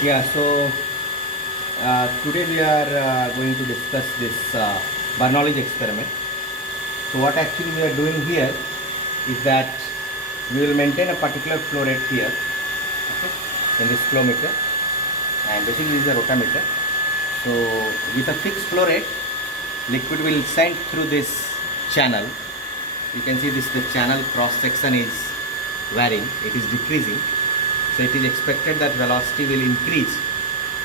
Yeah, so today we are going to discuss this Bernoulli experiment. So what actually we are doing here is that we will maintain a particular flow rate here, okay, in this flow meter, and basically this is a rotameter. So with a fixed flow rate, liquid will send through this channel. You can see this, the channel cross section is varying, it is decreasing. So it is expected that velocity will increase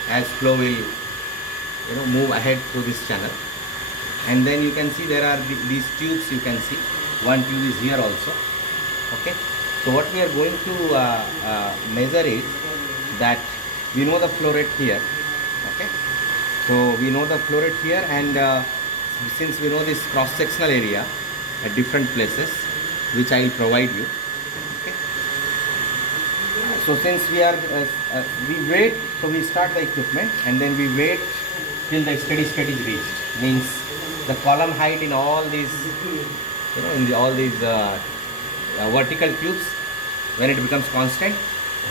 as flow will move ahead through this channel. And then you can see there are these tubes, you can see one tube is here also. Okay, so what we are going to measure is that we know the flow rate here. Okay, so we know the flow rate here, and since we know this cross sectional area at different places, which I will provide you. Okay, so since we are we wait, so we start the equipment and then we wait till the steady state is reached. Means the column height in all these all these vertical tubes, when it becomes constant,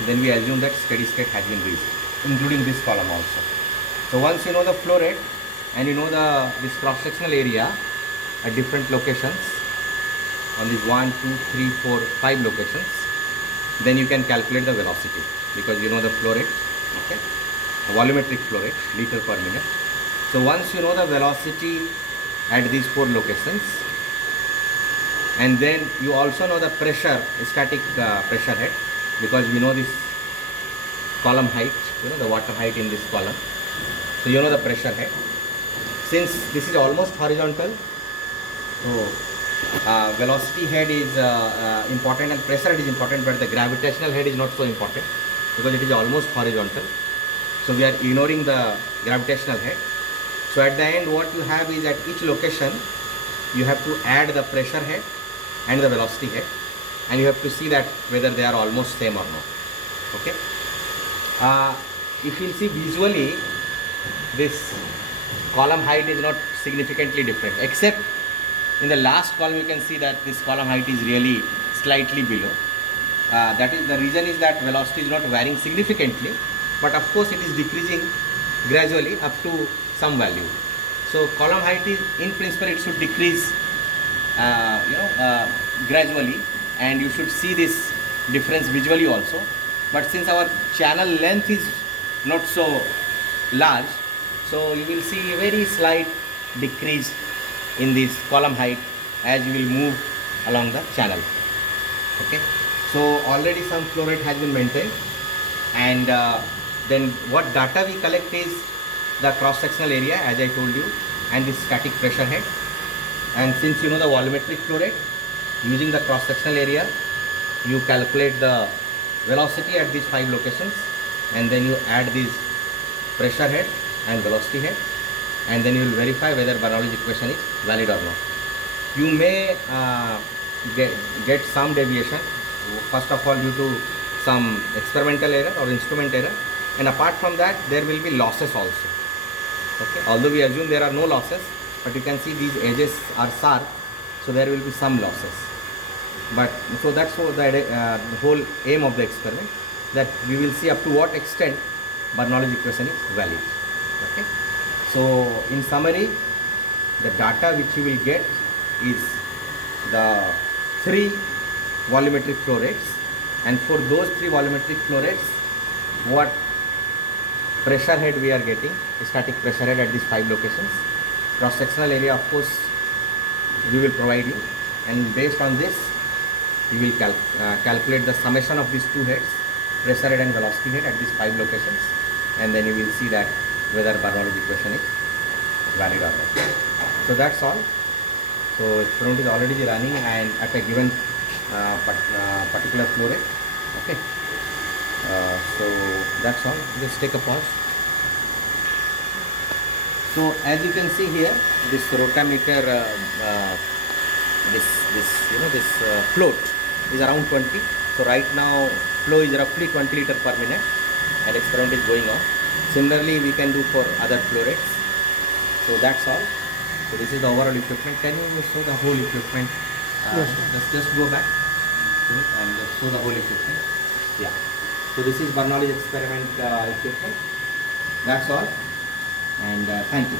then we assume that steady state has been reached, including this column also. So once you know the flow rate and you know this cross sectional area at different locations on these 1, 2, 3, 4, 5 locations, then you can calculate the velocity because you know the flow rate, okay, volumetric flow rate, liter per minute. So once you know the velocity at these 4 locations, and then you also know the pressure, static pressure head, because we know this column height, the water height in this column. So you know the pressure head. Since this is almost horizontal, so velocity head is important and pressure head is important, but the gravitational head is not so important because it is almost horizontal. So we are ignoring the gravitational head. So at the end, what you have is at each location, you have to add the pressure head and the velocity head, and you have to see that whether they are almost same or not. Okay. If you see visually, this column height is not significantly different, except in the last column you can see that this column height is really slightly below. That is the reason is that velocity is not varying significantly, but of course it is decreasing gradually up to some value. So column height is, in principle, it should decrease gradually, and you should see this difference visually also. But since our channel length is not so large, so you will see a very slight decrease in this column height as you will move along the channel. Okay, so already some flow rate has been maintained, and then what data we collect is the cross sectional area, as I told you, and the static pressure head. And since you know the volumetric flow rate, using the cross sectional area, you calculate the velocity at these 5 locations, and then you add these pressure head and velocity head, and then you will verify whether Bernoulli's equation is valid or not. You may get some deviation, first of all due to some experimental error or instrument error, and apart from that there will be losses also. Okay, although we assume there are no losses, but you can see these edges are sharp, so there will be some losses. But so that's the whole aim of the experiment, that we will see up to what extent Bernoulli's equation is valid. Okay, so in summary, the data which you will get is the 3 volumetric flow rates, and for those 3 volumetric flow rates, what pressure head we are getting, static pressure head at these 5 locations, cross sectional area of course we will provide you, and based on this you will calculate the summation of these 2 heads, pressure head and velocity head at these 5 locations, and then you will see that whether Bernoulli's equation is valid or not. So that's all. So experiment is already running and at a given particular flow rate. Okay. So that's all. Just take a pause. So as you can see here, this rotameter, this float is around 20. So right now flow is roughly 20 liter per minute, and experiment is going on. Similarly, we can do for other flow rates. So that's all. So this is the overall equipment. Can you show the whole equipment? Yes. Just go back and show the whole equipment. Yeah. So this is Bernoulli experiment equipment. That's all, and thank you.